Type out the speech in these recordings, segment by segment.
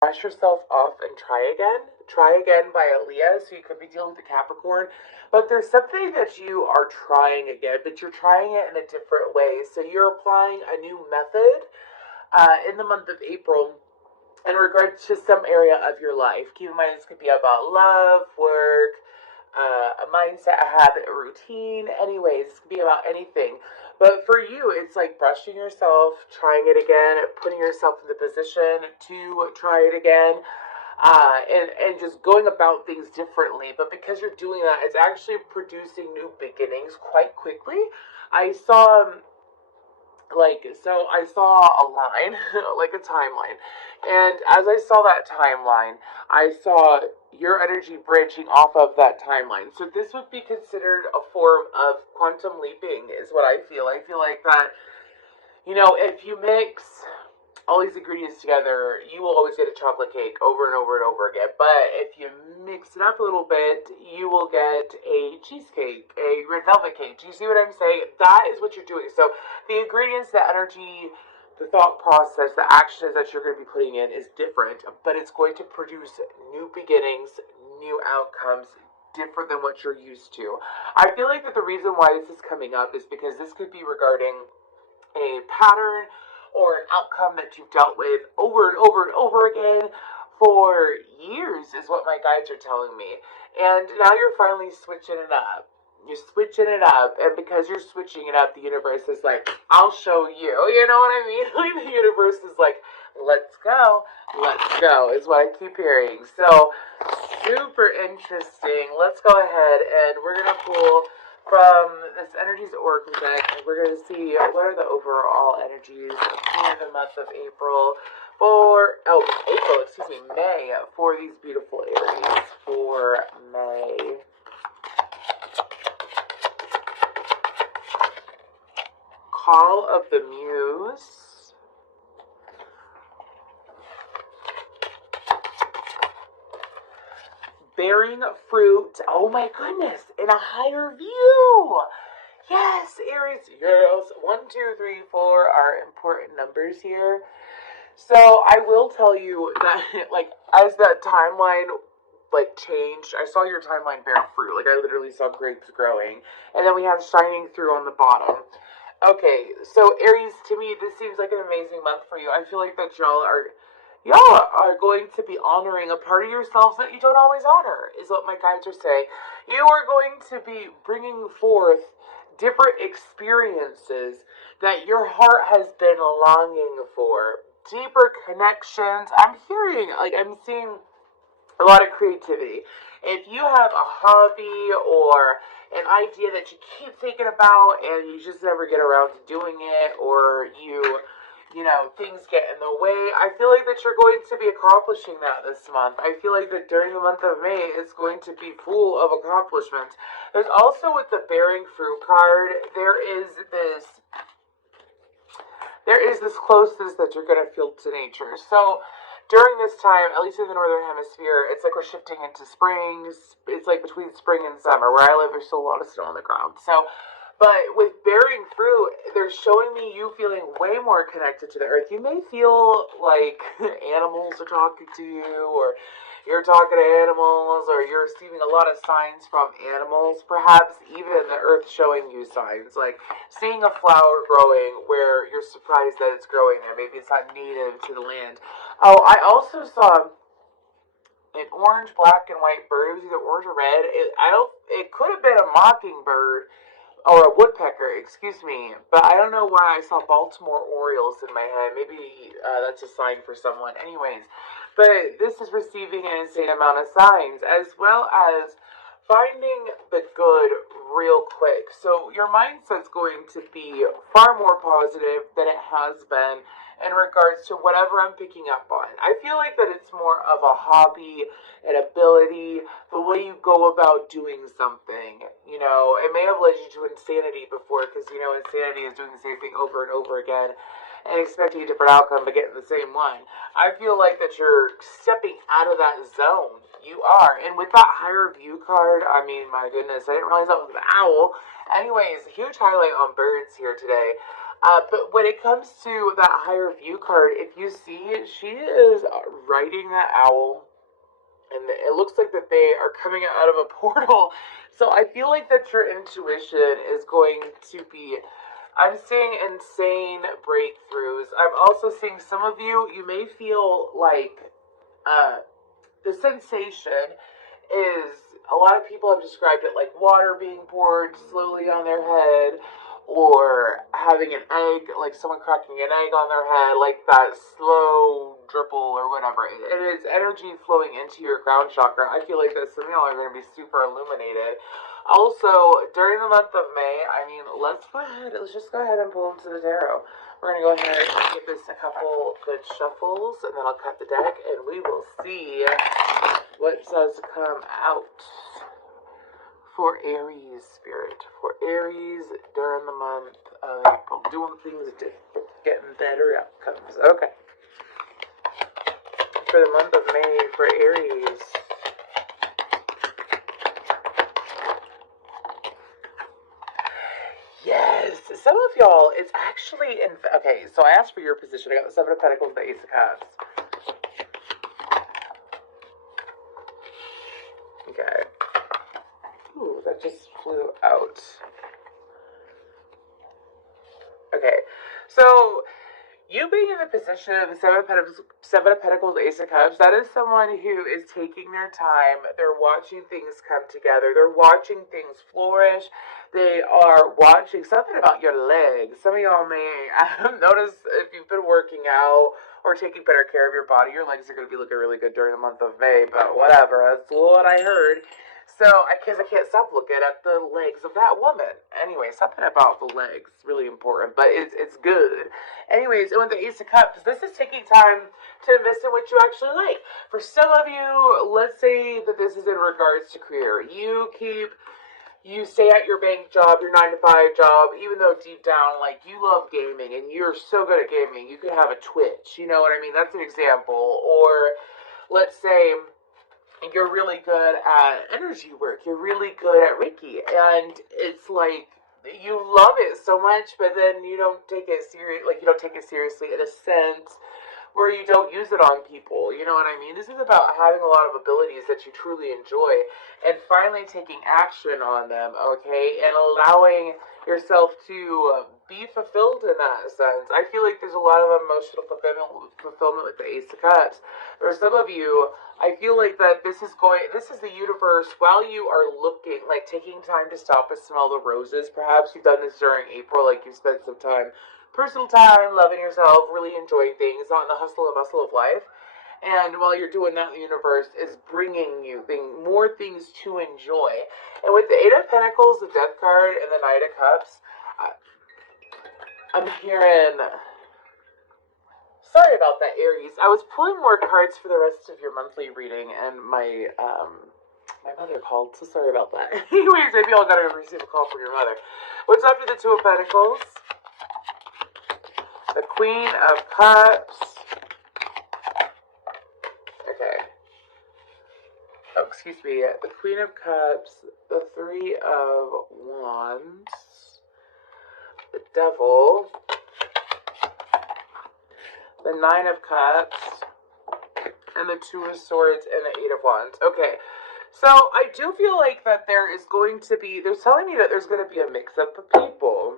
Brush yourself off and try again. Try again by Aaliyah, so you could be dealing with the Capricorn. But there's something that you are trying again, but you're trying it in a different way. So you're applying a new method in the month of April in regards to some area of your life. Keep in mind, this could be about love, work, a mindset, a habit, a routine. Anyways, this could be about anything. But for you, it's like brushing yourself, trying it again, putting yourself in the position to try it again, and just going about things differently. But because you're doing that, it's actually producing new beginnings quite quickly. I saw I saw a line, like a timeline, and as I saw that timeline, I saw your energy bridging off of that timeline. So this would be considered a form of quantum leaping, is what I feel. I feel like that, if you mix all these ingredients together, you will always get a chocolate cake over and over and over again. But if you mix it up a little bit, you will get a cheesecake, a red velvet cake. Do you see what I'm saying? That is what you're doing. So the ingredients, the energy, the thought process, the actions that you're going to be putting in is different, but it's going to produce new beginnings, new outcomes, different than what you're used to. I feel like that the reason why this is coming up is because this could be regarding a pattern or an outcome that you've dealt with over and over and over again for years, is what my guides are telling me. And now you're finally switching it up. You're switching it up, and because you're switching it up, the universe is like, I'll show you. You know what I mean? Like, the universe is like, let's go, is what I keep hearing. So, super interesting. Let's go ahead and we're going to pull from this Energies Oracle deck, and we're going to see what are the overall energies for the month of May, for these beautiful Aries for May. Call of the Muse. Bearing fruit. Oh my goodness, in a higher view. Yes, Aries. Yes. 1, 2, 3, 4 are important numbers here. So I will tell you that, like, as that timeline changed, I saw your timeline bear fruit. Like, I literally saw grapes growing, and then we have shining through on the bottom. Okay, so Aries, to me, this seems like an amazing month for you. I feel like that y'all are going to be honoring a part of yourselves that you don't always honor, is what my guides are saying. You are going to be bringing forth different experiences that your heart has been longing for. Deeper connections. I'm seeing a lot of creativity. If you have a hobby or an idea that you keep thinking about and you just never get around to doing it, or things get in the way, I feel like that you're going to be accomplishing that this month. I feel like that during the month of May, it's going to be full of accomplishments. There's also, with the bearing fruit card, there is this closeness that you're going to feel to nature. So during this time, at least in the northern hemisphere, it's like we're shifting into spring. It's like between spring and summer. Where I live, there's still a lot of snow on the ground. But with bearing fruit, they're showing me you feeling way more connected to the earth. You may feel like animals are talking to you, or you're talking to animals, or you're receiving a lot of signs from animals. Perhaps even the earth showing you signs, like seeing a flower growing where you're surprised that it's growing there. Maybe it's not native to the land. Oh, I also saw an orange, black, and white bird. It was either orange or red. It could have been a mockingbird or a woodpecker, excuse me. But I don't know why I saw Baltimore Orioles in my head. Maybe that's a sign for someone. Anyways, but this is receiving an insane amount of signs, as well as finding the good real quick. So your mindset's going to be far more positive than it has been in regards to whatever I'm picking up on. I feel like that it's more of a hobby, an ability, the way you go about doing something. It may have led you to insanity before, because, insanity is doing the same thing over and over again and expecting a different outcome but getting the same one. I feel like that you're stepping out of that zone. You are. And with that higher view card, I mean, my goodness, I didn't realize that was an owl. Anyways, huge highlight on birds here today. But when it comes to that higher view card, if you see, she is riding that owl, and it looks like that they are coming out of a portal. So I feel like that your intuition is going to be. I'm seeing insane breakthroughs. I'm also seeing some of you. You may feel like the sensation is, a lot of people have described it like water being poured slowly on their head, or having an egg, like someone cracking an egg on their head, like that slow dripple or whatever. It is energy flowing into your crown chakra. I feel like that some of y'all are going to be super illuminated. Also, during the month of May, I mean, let's just go ahead and pull into the tarot. We're going to go ahead and give this a couple good shuffles, and then I'll cut the deck, and we will see what does come out for Aries spirit. For Aries during the month of April. Doing things different, getting better outcomes. Okay. For the month of May for Aries. Yes, some of y'all, it's actually, okay, so I asked for your position. I got the Seven of Pentacles, the Ace of Cups. Okay. Ooh, that just flew out. Okay, so you being in the position of the Seven of Pentacles, Ace of Cups, that is someone who is taking their time. They're watching things come together. They're watching things flourish. They are watching something about your legs. Some of y'all may notice if you've been working out or taking better care of your body, your legs are going to be looking really good during the month of May, but whatever. That's what I heard. So, because I can't stop looking at the legs of that woman. Anyway, something about the legs, really important, but it's good. Anyways, and with the Ace of Cups, this is taking time to invest in what you actually like. For some of you, let's say that this is in regards to career. You stay at your bank job, your 9-to-5 job, even though deep down, like, you love gaming and you're so good at gaming, you could have a Twitch, you know what I mean? That's an example. Or, let's say you're really good at energy work, you're really good at Reiki, and it's like, you love it so much, but then you don't take it seriously in a sense where you don't use it on people. You know what I mean? This is about having a lot of abilities that you truly enjoy and finally taking action on them, okay? And allowing yourself to be fulfilled in that sense. I feel like there's a lot of emotional fulfillment with the Ace of Cups. For some of you, I feel like that this is the universe, while you are looking, like taking time to stop and smell the roses. Perhaps you've done this during April, like you spent some time, personal time, loving yourself, really enjoying things, not in the hustle and bustle of life. And while you're doing that, the universe is bringing you more things to enjoy. And with the Eight of Pentacles, the Death card, and the Knight of Cups, I'm hearing... Sorry about that, Aries. I was pulling more cards for the rest of your monthly reading, and my mother called, so sorry about that. Anyways, maybe I'll gotta receive a call from your mother. What's after the Two of Pentacles? The Queen of Cups. Okay. Oh, excuse me. The Queen of Cups, the Three of Wands, the Devil, the Nine of Cups, and the Two of Swords, and the Eight of Wands. Okay, so I do feel like that there is going to be, they're telling me that there's going to be a mix-up of people.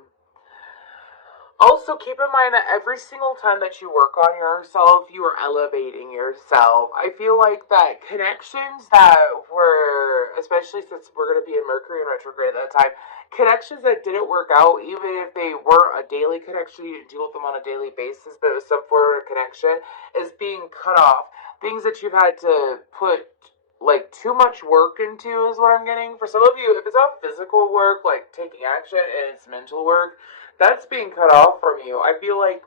Also, keep in mind that every single time that you work on yourself, you are elevating yourself. I feel like that connections that were, especially since we're going to be in Mercury in retrograde at that time, connections that didn't work out, even if they weren't a daily connection, you didn't deal with them on a daily basis, but it was some form of connection, is being cut off. Things that you've had to put, like, too much work into is what I'm getting. For some of you, if it's not physical work, like taking action, and it's mental work, that's being cut off from you. I feel like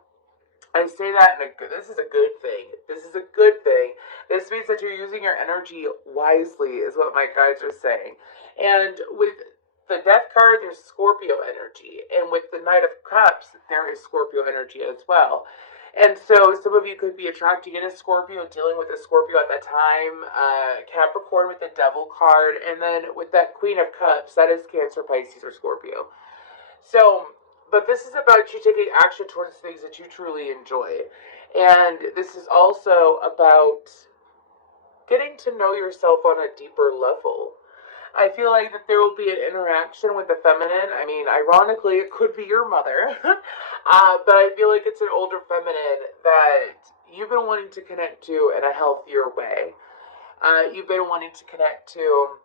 I say that this is a good thing. This is a good thing. This means that you're using your energy wisely, is what my guides are saying. And with the Death card, there's Scorpio energy. And with the Knight of Cups, there is Scorpio energy as well. And so some of you could be attracting in a Scorpio, dealing with a Scorpio at that time. Capricorn with the Devil card. And then with that Queen of Cups, that is Cancer, Pisces, or Scorpio. So But this is about you taking action towards things that you truly enjoy. And this is also about getting to know yourself on a deeper level. I feel like that there will be an interaction with the feminine. I mean, ironically, it could be your mother. But I feel like it's an older feminine that you've been wanting to connect to in a healthier way. You've been wanting to connect to.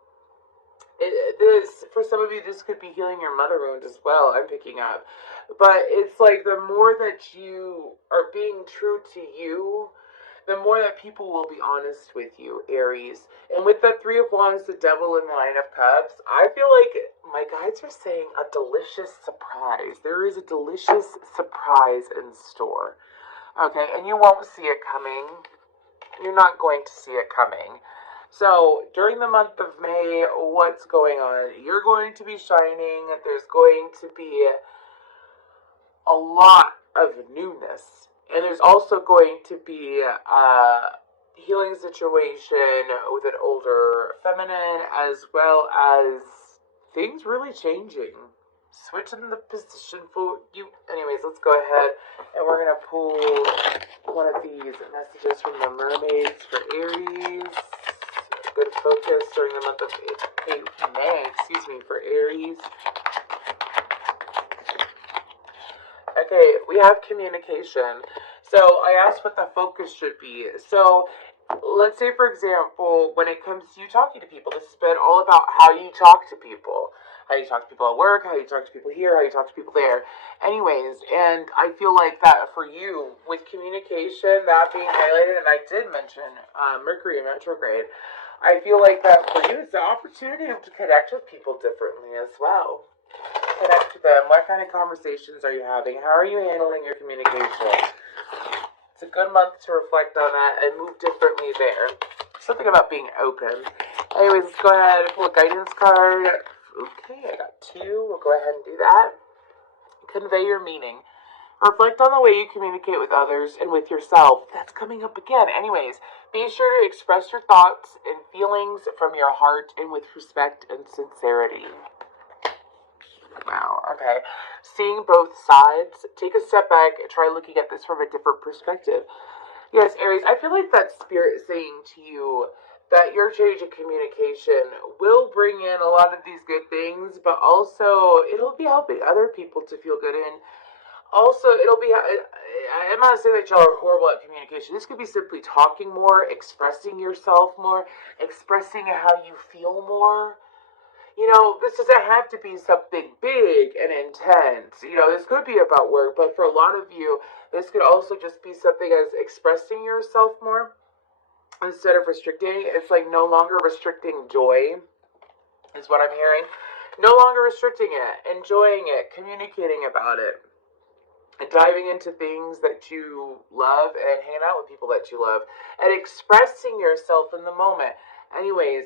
This, for some of you, this could be healing your mother wound as well, I'm picking up. But it's like the more that you are being true to you, the more that people will be honest with you, Aries. And with the Three of Wands, the Devil, and the Nine of Cups, I feel like my guides are saying a delicious surprise. There is a delicious surprise in store. Okay, and you won't see it coming. You're not going to see it coming. So, during the month of May, what's going on? You're going to be shining. There's going to be a lot of newness. And there's also going to be a healing situation with an older feminine, as well as things really changing. Switching the position for you. Anyways, let's go ahead and we're going to pull one of these messages from the mermaids for Aries. Good focus during the month of May, for Aries. Okay, we have communication. So I asked what the focus should be. So let's say, for example, when it comes to you talking to people, this has been all about how you talk to people. How you talk to people at work, how you talk to people here, how you talk to people there. Anyways, and I feel like that for you, with communication, that being highlighted, and I did mention Mercury in retrograde, I feel like that for you, it's an opportunity to connect with people differently as well. Connect with them. What kind of conversations are you having? How are you handling your communication? It's a good month to reflect on that and move differently there. Something about being open. Anyways, let's go ahead and pull a guidance card. Okay, I got two. We'll go ahead and do that. Convey your meaning. Reflect on the way you communicate with others and with yourself. That's coming up again. Anyways, be sure to express your thoughts and feelings from your heart and with respect and sincerity. Wow, okay. Seeing both sides, take a step back and try looking at this from a different perspective. Yes, Aries, I feel like that spirit is saying to you that your change in communication will bring in a lot of these good things, but also it'll be helping other people to feel good. And also, it'll be, I'm not saying that y'all are horrible at communication. This could be simply talking more, expressing yourself more, expressing how you feel more. You know, this doesn't have to be something big and intense. You know, this could be about work, but for a lot of you, this could also just be something as expressing yourself more instead of restricting. It's like no longer restricting joy, is what I'm hearing. No longer restricting it, enjoying it, communicating about it, and diving into things that you love and hanging out with people that you love, and expressing yourself in the moment. Anyways.